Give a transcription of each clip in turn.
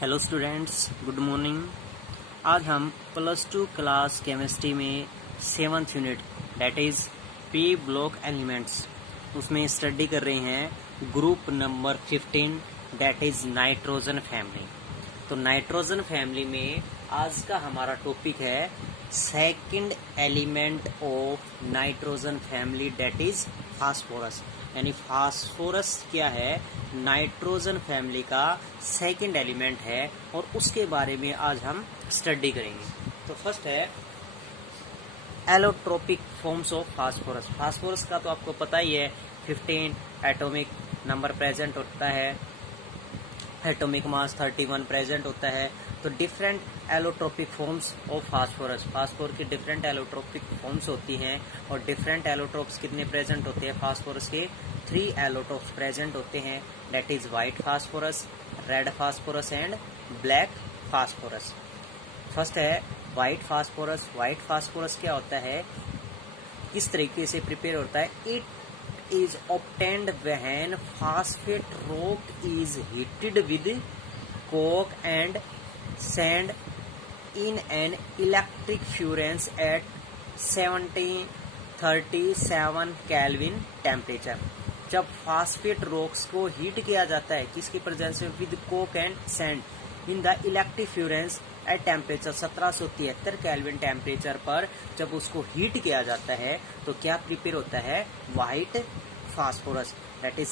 Hello students, good morning. आज हम +2 class chemistry में 7th unit that is P block elements उसमें study कर रहे हैं group number 15 that is nitrogen family. तो नाइट्रोजन फैमिली में आज का हमारा टॉपिक है second element of nitrogen family that is phosphorus. यानी फास्फोरस क्या है, नाइट्रोजन फैमिली का सेकंड एलिमेंट है और उसके बारे में आज हम स्टडी करेंगे। तो फर्स्ट है allotropic forms of phosphorus. Phosphorus का तो आपको पता ही है 15 एटॉमिक नंबर प्रेजेंट होता है, एटॉमिक मास 31 प्रेजेंट होता है। तो different allotropic forms of phosphorus, phosphor की डिफरेंट एलोट्रोपिक फॉर्म्स होती हैं और डिफरेंट एलोट्रोप्स कितने प्रेजेंट होते हैं, फास्फोरस के 3 एलोट्रोप्स प्रेजेंट होते हैं that is white phosphorus, red phosphorus and black phosphorus. First है व्हाइट फास्फोरस। व्हाइट फास्फोरस क्या होता है, किस तरीके से प्रिपेयर होता है, it is obtained when phosphate rock is heated with coke and sand in an electric furnace at 1737 Kelvin temperature। जब फास्फेट रॉक्स को हीट किया जाता है किसकी प्रेजेंस में, with Coke and sand in the electric furans at temperature 1773 kelvin temperature पर जब उसको हीट किया जाता है तो क्या प्रिपेयर होता है, white phosphorus that is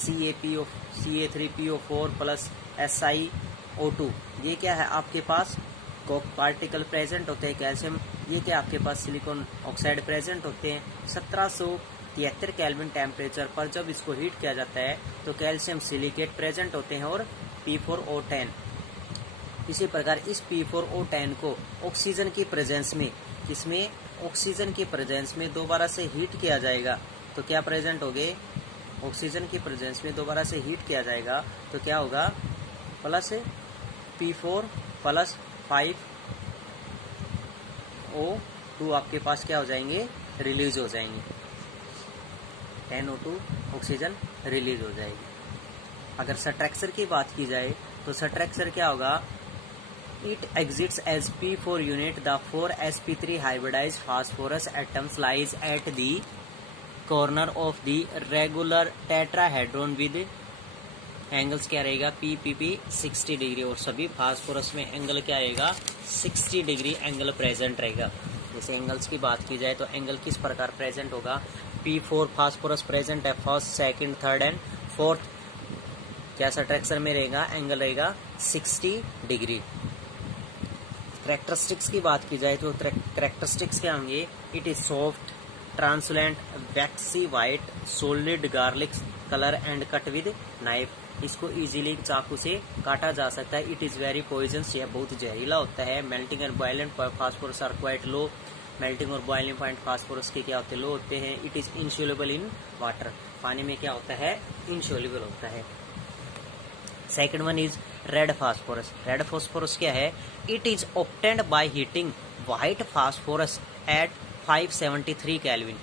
CA3PO4 plus SiO2। ये क्या है, आपके पास कोक पार्टिकल प्रेजेंट होते हैं, कैल्शियम, ये क्या आपके पास सिलिकॉन ऑक्साइड प्रेजेंट होते हैं। 1773 केल्विन टेम्परेचर पर जब इसको हीट किया जाता है तो कैल्शियम सिलिकेट प्रेजेंट होते हैं और P4O10। इसी प्रकार इस P4O10 को ऑक्सीजन की प्रेजेंस में, इसमें ऑक्सीजन की प्रेजेंस में दोबारा से हीट किया जाएगा तो क्या प्रेजेंट होगे, ऑक्सीजन की प्रेजेंस में दोबारा से हीट किया जाएगा तो क्या होगा, प्लस P4 प्लस 5O2 आपके पास क्या हो जाएंगे, रिलीज हो जाएंगे, 10O2 ऑक्सीजन रिलीज हो जाएगी। अगर स्ट्रक्चर की बात की जाए तो स्ट्रक्चर क्या होगा, it exits as P4 unit. The 4sp3 hybridized phosphorus atoms lies at the corner of the regular tetrahedron with angles क्या रहेगा, PPP 60 डिग्री। और सभी फास्फोरस में एंगल क्या रहेगा, 60 डिग्री एंगल प्रेजेंट रहेगा। जैसे एंगल्स की बात की जाए तो एंगल किस प्रकार प्रेजेंट होगा, P4 फास्फोरस प्रेजेंट है first, second, third and fourth, क्या स्ट्रक्चर में रहेगा, एंगल रहेगा 60 डिग्री। कैरेक्टरिस्टिक्स की बात की जाए तो कैरेक्टरिस्टिक्स क्या होंगे, it is soft, translucent, waxy white, solid garlic colour and cut with knife. इसको इजीली चाकू से काटा जा सकता है। इट इज वेरी पॉइजनस, यह बहुत जहरीला होता है। Melting and boiling phosphorus are quite low, melting और बॉइलिंग पॉइंट फास्फोरस के क्या होते हैं, लो होते हैं। It is insoluble in water, पानी में क्या होता है, इनसोल्युबल होता है। Second one is red phosphorus. Red phosphorus क्या है, it is obtained by heating white phosphorus at 573 kelvin.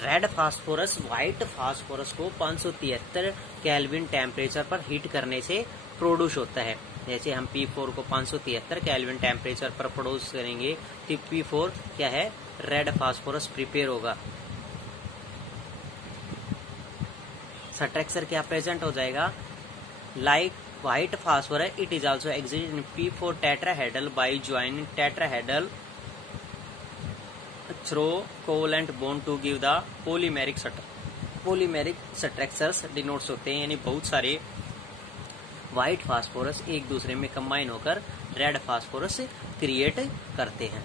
Red phosphorus white phosphorus को 573 केल्विन टेम्परेचर पर हीट करने से प्रोड्यूस होता है। जैसे हम P4 को 573 केल्विन टेम्परेचर पर प्रोड्यूस करेंगे तो P4 क्या है, रेड फास्फोरस प्रिपेयर होगा। स्ट्रक्चर क्या प्रेजेंट हो जाएगा, like white phosphorus, it is also exist in P4 tetrahedral by joining tetrahedral through covalent bond to give the polymeric structure। polymeric structures denotes होते हैं, यानी बहुत सारे व्हाइट फास्फोरस एक दूसरे में कंबाइन होकर रेड फास्फोरस क्रिएट करते हैं।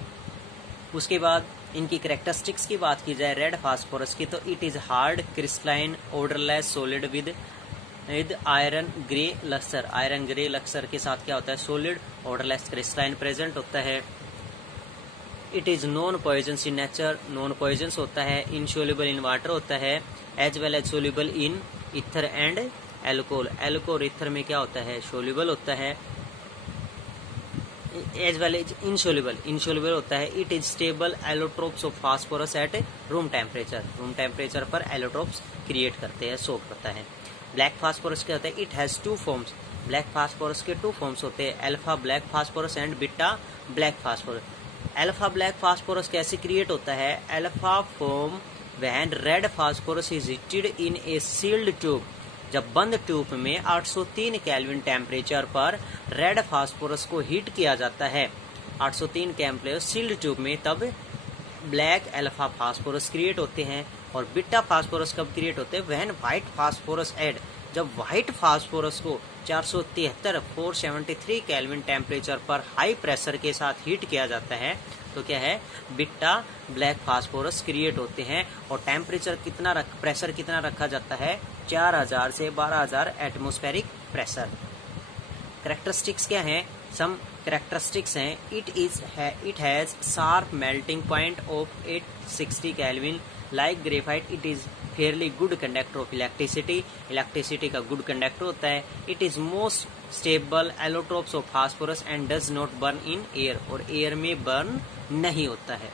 उसके बाद इनकी कैरेक्टरिस्टिक्स की बात की जाए रेड फास्फोरस की तो it is hard, crystalline, odourless solid with iron grey Laksar. Iron grey Laksar के साथ क्या होता है, सॉलिड ऑर्डरलेस क्रिस्टलाइन प्रेजेंट होता है। It is non poisonous in nature, non poisonous होता है। इनसोल्युबल इन वाटर होता है, as well as soluble in ether and alcohol. Alcohol ether में क्या होता है, सोल्युबल होता है, एज वेल एज इनसोल्युबल होता है। It is stable allotropes of phosphorus at room temperature. Room temperature पर एलोट्रोप्स क्रिएट करते हैं, सोक करता है। ब्लैक फास्फोरस क्या होता है, it has 2 forms, black phosphorus के 2 फॉर्म्स होते हैं, alpha black phosphorus and beta black phosphorus. Alpha black phosphorus कैसे क्रिएट होता है? Alpha form when red phosphorus is heated in a sealed tube. जब बंद ट्यूब में 803 केल्विन टेम्परेचर पर रेड फास्फोरस को हीट किया जाता है, 803 केल्विन सील्ड ट्यूब में, तब ब्लैक अल्फा फास्फोरस क्रिएट होते हैं। और बीटा फास्फोरस कब क्रिएट होते हैं? व्हेन व्हाइट फास्फोरस ऐड, जब व्हाइट फास्फोरस को 473 केल्विन टेम्परेचर पर हाई प्रेशर के साथ हीट किया जाता है, तो क्या है? बीटा ब्लैक फास्फोरस क्रिएट होते हैं। और टेम्परेचर प्रेशर कितना रखा जाता है? 4000 से 12000 एटमॉस्फेरिक प्रेशर। कैरेक्टरिस्टिक्स क्या हैं? सम कैरेक्टरिस्टिक्स हैं, it has sharp melting point of 860 kelvin, like graphite it is fairly good conductor of electricity का गुड कंडक्टर होता है। It is most stable allotropes of phosphorus and does not burn in air, और air में burn नहीं होता है।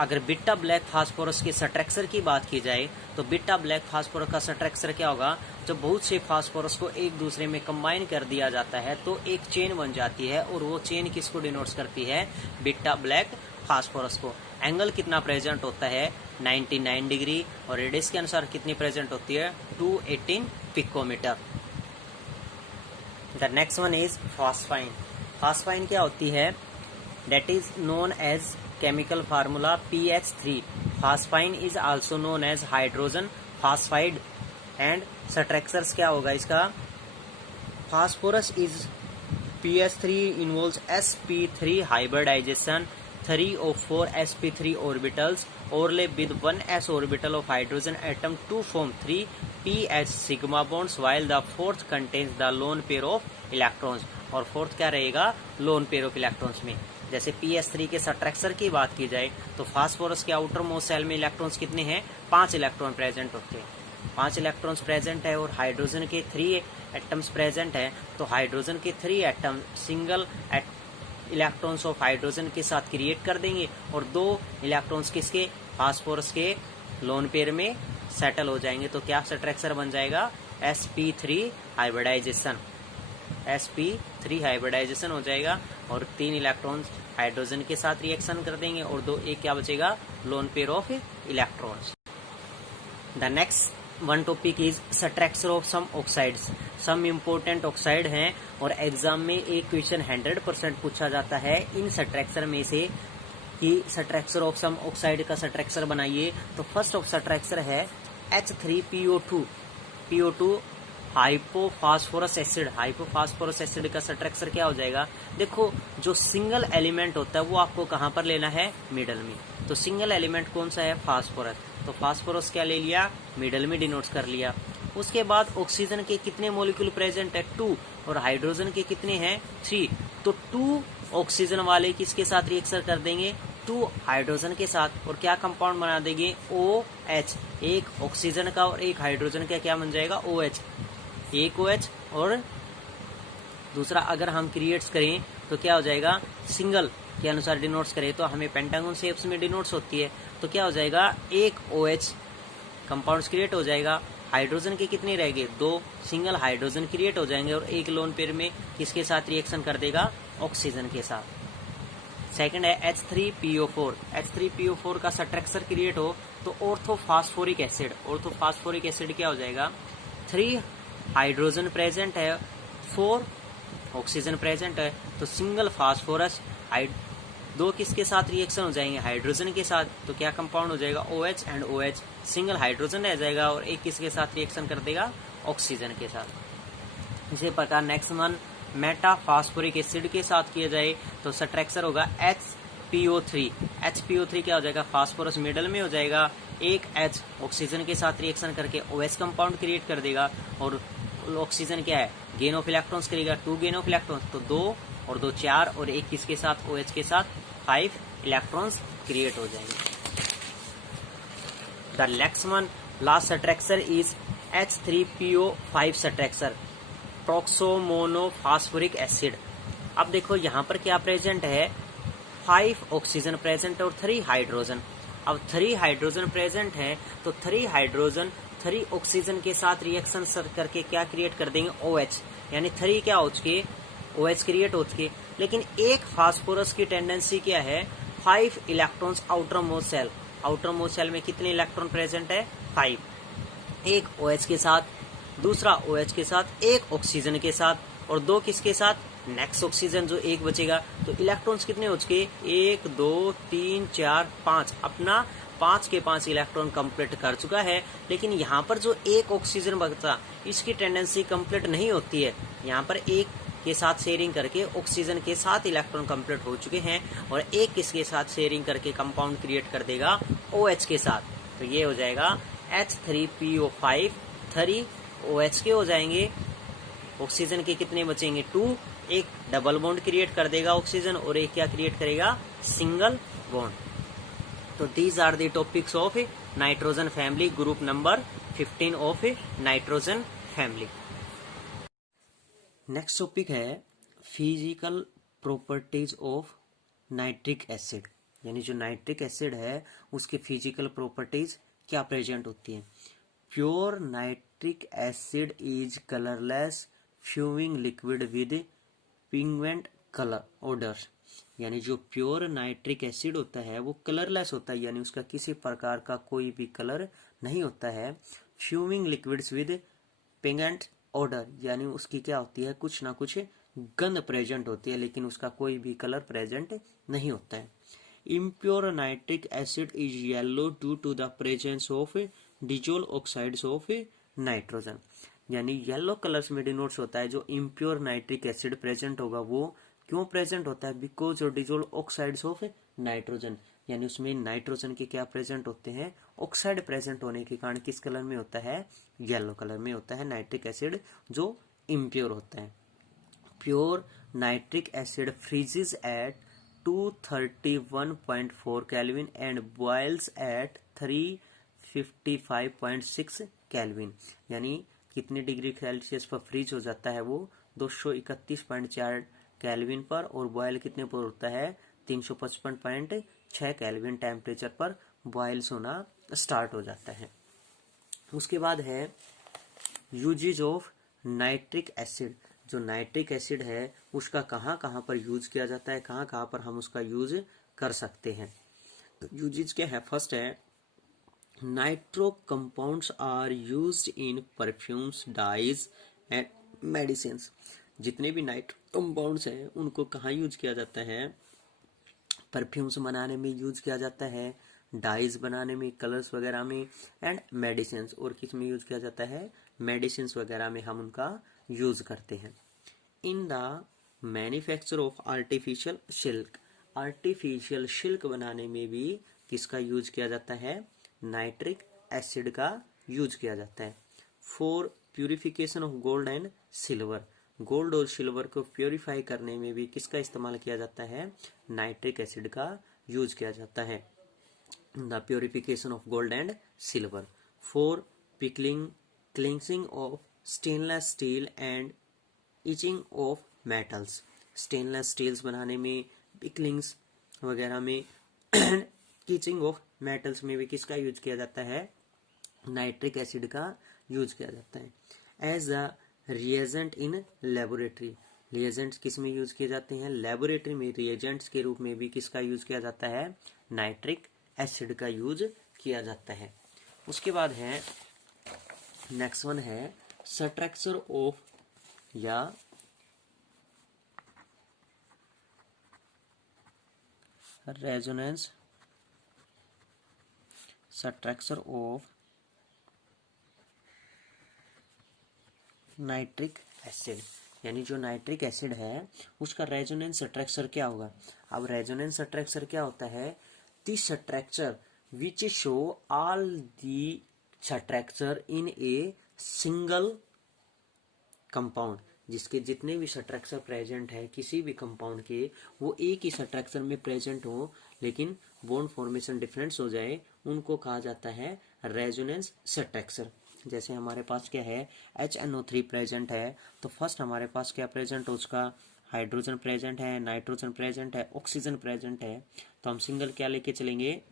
अगर beta black phosphorus के स्ट्रक्चर की बात की जाए तो बीटा ब्लैक फास्फोरस का स्ट्रक्चर क्या होगा? जब बहुत से फास्फोरस को एक दूसरे में कंबाइन कर दिया जाता है तो एक चेन बन जाती है, और वो चेन किसको डिनोट्स करती है? बीटा ब्लैक फास्फोरस को। एंगल कितना प्रेजेंट होता है? 99 डिग्री, और रेडियस के अनुसार कितनी प्रेजेंट होती है? 218 picometre. The next one is phosphine. Phosphine क्या होती है? That is known as chemical formula PH3. Phosphine is also known as hydrogen phosphide and structures क्या होगा इसका? Phosphorus is PH3 involves sp3 hybridization, 3 of 4 sp3 orbitals overlap with 1 s orbital of hydrogen atom to form 3 pH sigma bonds, while the fourth contains the lone pair of electrons. और fourth क्या रहेगा? Loan pair of electrons में। जैसे PS3 के structure की बात की जाए तो फास्फोरस के आउटर मोस्ट सेल में इलेक्ट्रॉन्स कितने हैं? 5 इलेक्ट्रॉन प्रेजेंट होते हैं, 5 इलेक्ट्रॉन्स प्रेजेंट है। और हाइड्रोजन के 3 एटम्स प्रेजेंट है, तो हाइड्रोजन के 3 atom single electrons of hydrogen के साथ क्रिएट कर देंगे, और 2 इलेक्ट्रॉन्स किसके? फास्फोरस के लोन पेयर में सेटल हो जाएंगे। तो क्या स्ट्रक्चर बन जाएगा? sp3 हाइब्रिडाइजेशन, sp3 हाइब्रिडाइजेशन हो जाएगा, और 3 इलेक्ट्रॉन्स हाइड्रोजन के साथ रिएक्शन कर देंगे, और 2 एक क्या बचेगा? Lone pair of electrons. The next one topic is structure of some oxides. Some important oxide हैं, और एग्जाम में एक क्वेश्चन 100% पूछा जाता है इन स्ट्रक्चर में से कि स्ट्रक्चर ऑफ सम ऑक्साइड का स्ट्रक्चर बनाइए। तो फर्स्ट ऑफ स्ट्रक्चर है H3PO2 hypophosphorous acid. Hypophosphorous acid का स्ट्रक्चर क्या हो जाएगा? देखो, जो सिंगल एलिमेंट होता है वो आपको कहाँ पर लेना है? मिडल में। तो सिंगल एलिमेंट कौन सा है? फास्फोरस। तो फास्फोरस क्या ले लिया? मिडल में डिनोट कर लिया। उसके बाद ऑक्सीजन के कितने मॉलिक्यूल प्रेजेंट है? 2, और हाइड्रोजन के कितने हैं? 3। तो 2 ऑक्सीजन वाले किसके साथ रिएक्शन कर देंगे? 2 हाइड्रोजन के साथ, और क्या कंपाउंड बना देंगे? OH। एक ऑक्सीजन का और एक हाइड्रोजन का क्या बन जाएगा? OH। एक OH, और दूसरा अगर हम क्रिएट्स करें तो क्या हो जाएगा? सिंगल के अनुसार डिनोट्स करें तो हमें पेंटागन शेप्स में डिनोट्स होती है, तो क्या हो जाएगा? एक OH कंपाउंड्स क्रिएट हो जाएगा। हाइड्रोजन के कितने रहेंगे? 2 सिंगल हाइड्रोजन क्रिएट हो जाएंगे, और एक लोन पेयर में किसके साथ रिएक्शन कर देगा? ऑक्सीजन के साथ। सेकंड है H3PO4। H3PO4 का स्ट्रक्चर क्रिएट हो तो ऑर्थोफॉस्फोरिक एसिड। ऑर्थोफॉस्फोरिक एसिड क्या हो जाएगा? 3 हाइड्रोजन प्रेजेंट है, 4 ऑक्सीजन प्रेजेंट है, तो सिंगल फास्फोरस 2 किसके साथ रिएक्शन हो जाएंगे? हाइड्रोजन के साथ। तो क्या कंपाउंड हो जाएगा? OH and OH। Single hydrogen रह जाएगा, और एक किसके साथ रिएक्शन कर देगा? ऑक्सीजन के साथ। इसी प्रकार नेक्स्ट वन मेटाफॉस्फोरिक एसिड के साथ किया जाए तो स्ट्रक्चर होगा HPO3। HPO3 क्या हो जाएगा? फास्फोरस मिडल में हो जाएगा, एक H ऑक्सीजन के साथ रिएक्शन करके OH कंपाउंड क्रिएट कर देगा, और ऑक्सीजन क्या है? गेन ऑफ इलेक्ट्रॉन्स करेगा, 2 गेन ऑफ इलेक्ट्रॉन्स, तो 2 और 2 4, और एक किसके साथ? OH के साथ 5 इलेक्ट्रॉन्स क्रिएट हो जाएंगे। The next one last structure is H3PO5 structure, peroxomonophosphoric acid. अब देखो यहाँ पर क्या प्रेजेंट है? 5 ऑक्सीजन प्रेजेंट और 3 हाइड्रोजन। अब 3 हाइड्रोजन प्रेजेंट है, तो 3 हाइड्रोजन 3 ऑक्सीजन के साथ रिएक्शन करके क्या क्रिएट कर देंगे? OH। यानी 3 क्या हो चुके, OH क्रिएट हो चुके। लेकिन एक फास्फोरस की टेंडेंसी क्या है, 5 electrons outer most shell. Outer most shell में कितने इलेक्ट्रॉन प्रेजेंट है, 5। एक OH के साथ, दूसरा OH के साथ, एक ऑक्सीजन के साथ और 2 किसके साथ, नेक्स्ट ऑक्सीजन जो एक बचेगा। तो इलेक्ट्रॉन्स कितने हो चुके, 1 2 3 4 5। अपना 5 के 5 इलेक्ट्रॉन कंप्लीट कर चुका है। लेकिन यहाँ पर जो एक ऑक्सीजन बचा, इसकी टेंडेंसी कंप्लीट नहीं होती है। यहाँ पर एक के साथ शेयरिंग करके ऑक्सीजन के 7 इलेक्ट्रॉन कंप्लीट हो चुके हैं और एक किसके साथ शेयरिंग करके कंपाउंड क्रिएट कर देगा, OH के साथ। तो ये हो जाएगा H3PO5, 3 OH के हो जाएंगे। ऑक्सीजन के कितने बचेंगे, 2। एक डबल बॉन्ड क्रिएट कर देगा ऑक्सीजन और एक क्या क्रिएट करेगा, सिंगल बॉन्ड। तो these are the topics of nitrogen family, group number 15 of nitrogen family. Next topic है physical properties of nitric acid, यानी जो नाइट्रिक एसिड है उसके फिजिकल प्रॉपर्टीज क्या प्रेजेंट होती है। Pure nitric acid is colourless fuming liquid with pigment colour orders, यानी जो प्योर नाइट्रिक एसिड होता है वो कलरलेस होता है, यानी उसका किसी प्रकार का कोई भी कलर नहीं होता है। Fuming liquids with pigment order, यानी उसकी क्या होती है, कुछ ना कुछ गंध प्रेजेंट होती है लेकिन उसका कोई भी कलर प्रेजेंट नहीं होता है। Impure nitric acid is yellow due to the presence of dissolved oxides of nitrogen, यानी येलो कलर्स में डिनोट्स होता है जो इम्प्योर नाइट्रिक एसिड प्रेजेंट होगा वो क्यों प्रेजेंट होता है, because dissolve oxides of nitrogen, यानी उसमें नाइट्रोजन के क्या प्रेजेंट होते हैं, ऑक्साइड प्रेजेंट होने के कारण किस कलर में होता है, येलो कलर में होता है नाइट्रिक एसिड जो इम्प्योर होता है। Pure nitric acid freezes at 231.4 kelvin and boils at 355.6 kelvin, यानी कितने डिग्री सेल्सियस पर फ्रीज हो जाता है वो 231.4 केल्विन पर, और बॉयल कितने पर होता है 355.6 केल्विन टेम्परेचर पर बॉयल्स होना स्टार्ट हो जाता है। उसके बाद है यूजेज ऑफ नाइट्रिक एसिड, जो नाइट्रिक एसिड है उसका कहाँ कहाँ पर यूज किया जाता है, कहाँ कहाँ पर हम उसका यूज कर सकते हैं। यूजेज क्या है, फर्स्ट है nitro compounds are used in perfumes, dyes and medicine. जितने भी नाइट्रो कंपाउंड्स हैं उनको कहाँ यूज किया जाता है, परफ्यूम्स बनाने में यूज किया जाता है, डाइज बनाने में, कलर्स वगैरह में, एंड मेडिसिन, और किस में यूज किया जाता है, मेडिसिन वगैरह में हम उनका यूज करते हैं। In the manufacture of artificial silk, artificial silk बनाने में भी किसका यूज किया जाता है, नाइट्रिक एसिड का यूज किया जाता है। For purification of gold and silver, gold और सिल्वर को प्योरीफाई करने में भी किसका इस्तेमाल किया जाता है, नाइट्रिक एसिड का यूज किया जाता है। The purification of gold and silver. For pickling, cleansing of stainless steel and etching of metals, stainless steels बनाने में, पिकलिंग्स वगैरह में, कीचिंग ऑफ मेटल्स में भी किसका यूज किया जाता है, नाइट्रिक एसिड का यूज किया जाता है। As a reagent in laboratory, reagents किस में यूज किए जाते हैं, लेबोरेटरी में रिएजेंट्स के रूप में भी किसका यूज किया जाता है, नाइट्रिक एसिड का यूज किया जाता है। उसके बाद है नेक्स्ट वन है स्ट्रक्चर ऑफ या resonance structure of nitric acid, यानी जो नाइट्रिक एसिड है उसका रेजोनेंस स्ट्रक्चर क्या होगा। अब रेजोनेंस स्ट्रक्चर क्या होता है, the structure which show all the structure in a single compound, जिसके जितने भी स्ट्रक्चर प्रेजेंट है किसी भी कंपाउंड के वो एक ही स्ट्रक्चर में प्रेजेंट हो लेकिन बॉन्ड फॉर्मेशन डिफरेंस हो जाए, उनको कहा जाता है रेजोनेंस स्ट्रक्चर। जैसे हमारे पास क्या है, HNO3 प्रेजेंट है तो फर्स्ट हमारे पास क्या प्रेजेंट हो, उसका हाइड्रोजन प्रेजेंट है, नाइट्रोजन प्रेजेंट है, ऑक्सीजन प्रेजेंट है, तो हम सिंगल क्या लेके चलेंगे,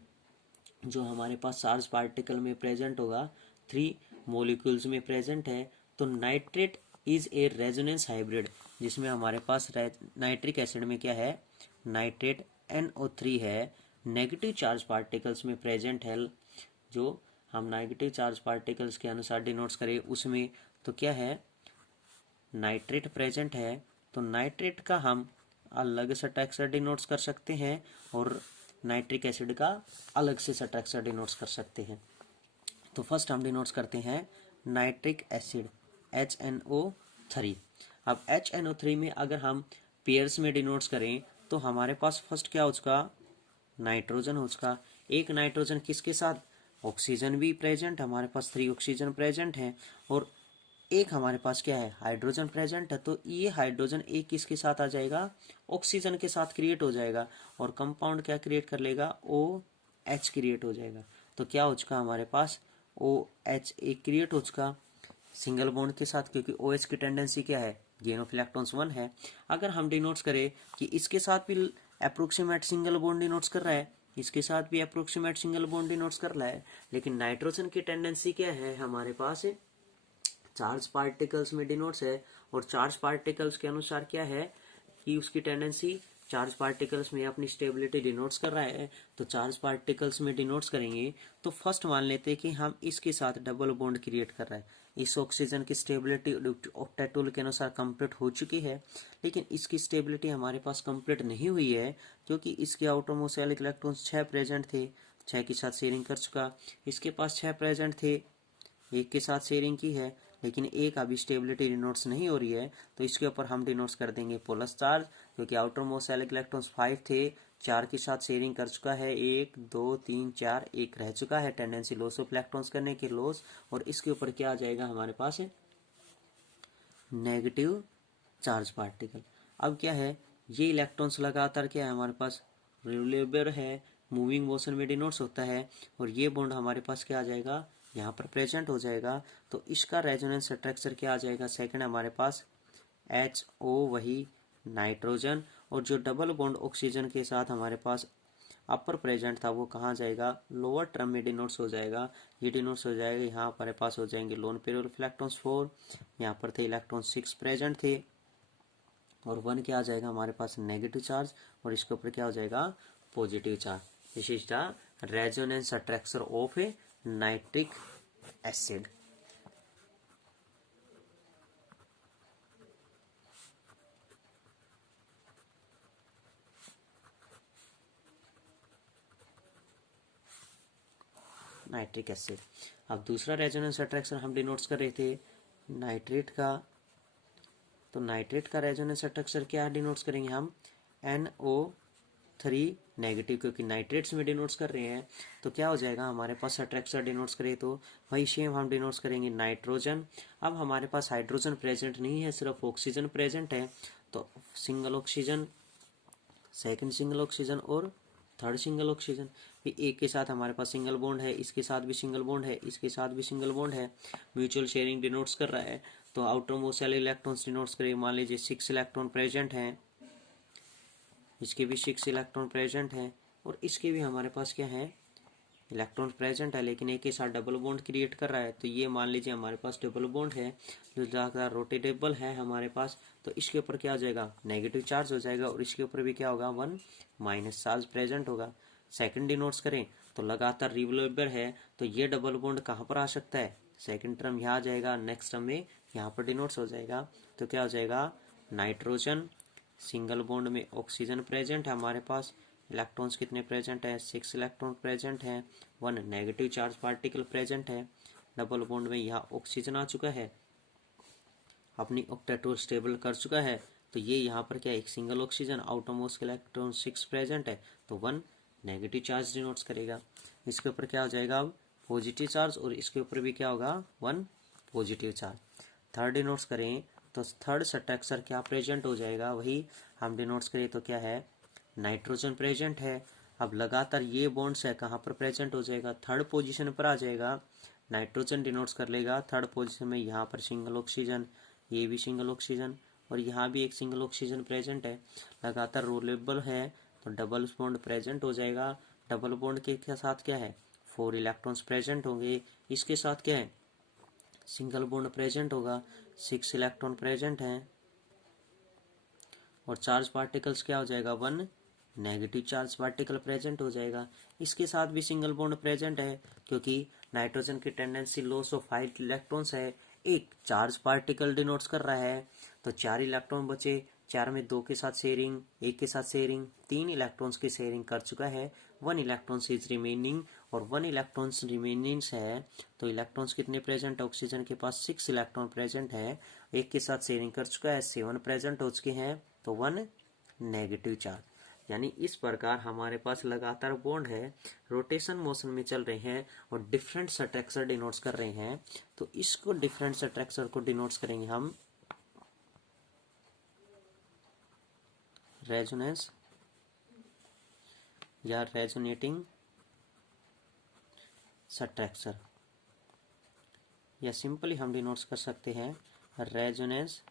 जो हमारे पास चार्ज पार्टिकल में प्रेजेंट होगा 3 मॉलिक्यूल्स में प्रेजेंट है, तो nitrate is a resonance hybrid, जिसमें हमारे पास नाइट्रिक एसिड में क्या है, नाइट्रेट NO3 है, नेगेटिव चार्ज पार्टिकल्स में प्रेजेंट है, जो हम नेगेटिव चार्ज पार्टिकल्स के अनुसार डिनोट्स करें उसमें तो क्या है, नाइट्रेट प्रेजेंट है। तो नाइट्रेट का हम अलग स्ट्रक्चर डिनोट्स कर सकते हैं और नाइट्रिक एसिड का अलग से स्ट्रक्चर डिनोट्स कर सकते हैं। तो फर्स्ट हम डिनोट्स करते हैं नाइट्रिक एसिड HNO3। अब HNO3 में अगर हम पेयर्स में डिनोट्स करें तो हमारे पास फर्स्ट क्या हो उसका, नाइट्रोजन हो उसका। एक नाइट्रोजन किसके साथ, ऑक्सीजन भी प्रेजेंट, हमारे पास 3 ऑक्सीजन प्रेजेंट है, और एक हमारे पास क्या है, हाइड्रोजन प्रेजेंट है। तो ये हाइड्रोजन एक किसके साथ आ जाएगा, ऑक्सीजन के साथ क्रिएट हो जाएगा, और कंपाउंड क्या क्रिएट कर लेगा, OH क्रिएट हो जाएगा। तो क्या हो चुका हमारे पास, OH एक क्रिएट हो चुका सिंगल बॉन्ड के साथ, क्योंकि OH की टेंडेंसी क्या है, गेन ऑफ इलेक्ट्रॉन्स 1 है। अगर हम डिनोट्स करें कि इसके साथ भी अप्रोक्सीमेट सिंगल बॉन्ड डिनोट्स कर रहा है, इसके साथ भी अप्रोक्सीमेट सिंगल बॉन्ड डिनोट्स कर रहा है, लेकिन नाइट्रोजन की टेंडेंसी क्या है हमारे पास, चार्ज पार्टिकल्स में डिनोट्स है, और चार्ज पार्टिकल्स के अनुसार क्या है कि उसकी टेंडेंसी चार्ज पार्टिकल्स में अपनी स्टेबिलिटी डिनोट्स कर रहा है। तो चार्ज पार्टिकल्स में डिनोट्स करेंगे तो फर्स्ट मान लेते हैं कि हम इसके साथ डबल बॉन्ड क्रिएट कर रहा है। इस ऑक्सीजन की स्टेबिलिटी ऑक्टेट रूल के अनुसार कंप्लीट हो चुकी है, लेकिन इसकी स्टेबिलिटी हमारे पास कंप्लीट नहीं हुई है, क्योंकि इसके आउटरमोस्ट इलेक्ट्रॉन्स 6 प्रेजेंट थे, 6 के साथ शेयरिंग कर चुका। इसके पास 6 प्रेजेंट थे, एक के साथ शेयरिंग की है, लेकिन एक अभी स्टेबिलिटी डिनोट्स नहीं हो रही है। तो इसके ऊपर हम डिनोट्स कर देंगे प्लस चार्ज, क्योंकि आउटर मोस्ट इलेक्ट्रॉन्स 5 थे, 4 के साथ शेयरिंग कर चुका है, 1 2 3 4, एक रह चुका है टेंडेंसी लॉस ऑफ इलेक्ट्रॉन्स करने के लॉस, और इसके ऊपर क्या आ जाएगा हमारे पास है नेगेटिव चार्ज पार्टिकल। अब क्या है, ये इलेक्ट्रॉन्स लगातार क्या है हमारे पास रिवोल्वर है, मूविंग मोशन में डिनोट्स होता है, और ये बॉन्ड हमारे पास क्या आ जाएगा, यहाँ पर प्रेजेंट हो जाएगा। तो इसका रेजोनेंस स्ट्रक्चर क्या आ जाएगा, सेकंड हमारे पास HO वही नाइट्रोजन, और जो डबल बॉन्ड ऑक्सीजन के साथ हमारे पास अपर प्रेजेंट था वो कहाँ जाएगा, लोअर टर्म में डिनोट्स हो जाएगा। ये डिनोट्स हो जाएगा, यहाँ हमारे पास हो जाएंगे लोन पेयर ऑफ इलेक्ट्रॉन्स 4, यहाँ पर थे इलेक्ट्रॉन 6 प्रेजेंट थे, और 1 क्या आ जाएगा हमारे पास नेगेटिव चार्ज, और इसके ऊपर क्या हो जाएगा positive charge. This is the resonance structure of A nitric acid. Nitric acid. अब दूसरा रेजोनेंस अट्रैक्शन हम डिनोट्स कर रहे थे नाइट्रेट का, तो नाइट्रेट का रेजोनेंस अट्रैक्शन क्या डिनोट्स करेंगे हम, NO3 नेगेटिव, क्योंकि नाइट्रेट्स में डिनोट्स कर रहे हैं। तो क्या हो जाएगा हमारे पास अट्रैक्शन डिनोट्स करें तो वही सेम हम डिनोट्स करेंगे नाइट्रोजन। अब हमारे पास हाइड्रोजन प्रेजेंट नहीं है, सिर्फ ऑक्सीजन प्रेजेंट है, तो single oxygen, second single oxygen और थर्ड सिंगल ऑक्सीजन। फिर एक के साथ हमारे पास सिंगल बॉन्ड है, इसके साथ भी सिंगल बॉन्ड है, इसके साथ भी सिंगल बॉन्ड है, म्यूचुअल शेयरिंग डिनोट्स कर रहा है। तो आउटर मोस्ट इलेक्ट्रॉन्स डिनोट्स करें, मान लीजिए 6 इलेक्ट्रॉन प्रेजेंट हैं, इसके भी 6 इलेक्ट्रॉन प्रेजेंट हैं, और इसके भी हमारे पास क्या है इलेक्ट्रॉन प्रेजेंट है, लेकिन एक के साथ डबल बॉन्ड क्रिएट कर रहा है। तो ये मान लीजिए हमारे पास डबल बॉन्ड है जो ज़्यादा रोटेटेबल है हमारे पास, तो इसके ऊपर क्या हो जाएगा नेगेटिव चार्ज हो जाएगा, और इसके ऊपर भी क्या होगा 1 माइनस चार्ज प्रेजेंट होगा। सेकंड डिनोट्स करें तो लगातार रिवॉल्वर है, तो ये डबल बॉन्ड कहाँ पर आ सकता है, सेकंड टर्म यहाँ आ जाएगा, नेक्स्ट टर्म में यहाँ पर डिनोट्स हो जाएगा। तो क्या हो जाएगा नाइट्रोजन, सिंगल बॉन्ड में ऑक्सीजन प्रेजेंट है हमारे पास, इलेक्ट्रॉन्स कितने प्रेजेंट है 6 इलेक्ट्रॉन प्रेजेंट है, 1 नेगेटिव चार्ज पार्टिकल प्रेजेंट है, डबल बॉन्ड में यहाँ ऑक्सीजन आ चुका है, अपनी ऑक्टेट स्टेबल कर चुका है। तो ये यहाँ पर क्या एक single oxygen, outermost electron 6 present है, तो 1 नेगेटिव चार्ज डिनोट्स करेगा। इसके ऊपर क्या हो जाएगा अब पॉजिटिव चार्ज, और इसके ऊपर भी क्या होगा 1 पॉजिटिव चार्ज। थर्ड डिनोट्स करें तो थर्ड स्ट्रक्चर क्या प्रेजेंट हो जाएगा, वही हम डिनोट्स करें तो क्या है नाइट्रोजन प्रेजेंट है। अब लगातार ये बॉन्ड्स है कहाँ पर प्रेजेंट हो जाएगा, थर्ड पोजीशन पर आ जाएगा, नाइट्रोजन डिनोट्स कर लेगा थर्ड पोजीशन में, यहाँ पर सिंगल ऑक्सीजन, ये भी सिंगल ऑक्सीजन, और यहाँ भी एक सिंगल ऑक्सीजन प्रेजेंट है, लगातार रोलेबल है, तो डबल बॉन्ड प्रेजेंट हो जाएगा। डबल बॉन्ड के साथ क्या है 4 इलेक्ट्रॉन्स प्रेजेंट होंगे, इसके साथ क्या है सिंगल बॉन्ड प्रेजेंट होगा, 6 इलेक्ट्रॉन प्रेजेंट हैं, और चार्ज पार्टिकल्स क्या हो जाएगा, 1 नेगेटिव चार्ज पार्टिकल प्रेजेंट हो जाएगा। इसके साथ भी सिंगल बॉन्ड प्रेजेंट है, क्योंकि नाइट्रोजन की टेंडेंसी लॉस ऑफ 5 इलेक्ट्रॉन्स है, एक चार्ज पार्टिकल डिनोट्स कर रहा है, तो 4 इलेक्ट्रॉन बचे, 4 में 2 के साथ शेयरिंग, 1 के साथ शेयरिंग, 3 इलेक्ट्रॉन्स की शेयरिंग कर चुका है, 1 इलेक्ट्रॉन्स इज रिमेनिंग, और 1 इलेक्ट्रॉन्स रिमेनिंग है, तो इलेक्ट्रॉन्स कितने प्रेजेंट है, ऑक्सीजन के पास 6 इलेक्ट्रॉन प्रेजेंट है, 1 के साथ शेयरिंग कर चुका है, 7 प्रेजेंट हो चुके हैं, तो 1 नेगेटिव चार्ज। यानी इस प्रकार हमारे पास लगातार बॉन्ड है, रोटेशन मोशन में चल रहे हैं और डिफरेंट स्ट्रक्चर डिनोट्स कर रहे हैं। तो इसको डिफरेंट स्ट्रक्चर को डिनोट्स करेंगे हम रेजोनेंस या रेजोनेटिंग स्ट्रक्चर, या सिंपली हम डिनोट्स कर सकते हैं resonance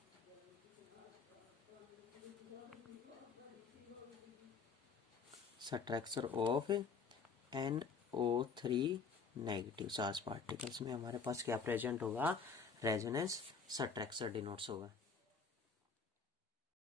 structure of NO3 negative charge particles में हमारे पास क्या प्रेजेंट होगा, रेजोनेंस स्ट्रक्चर डिनोट्स होगा।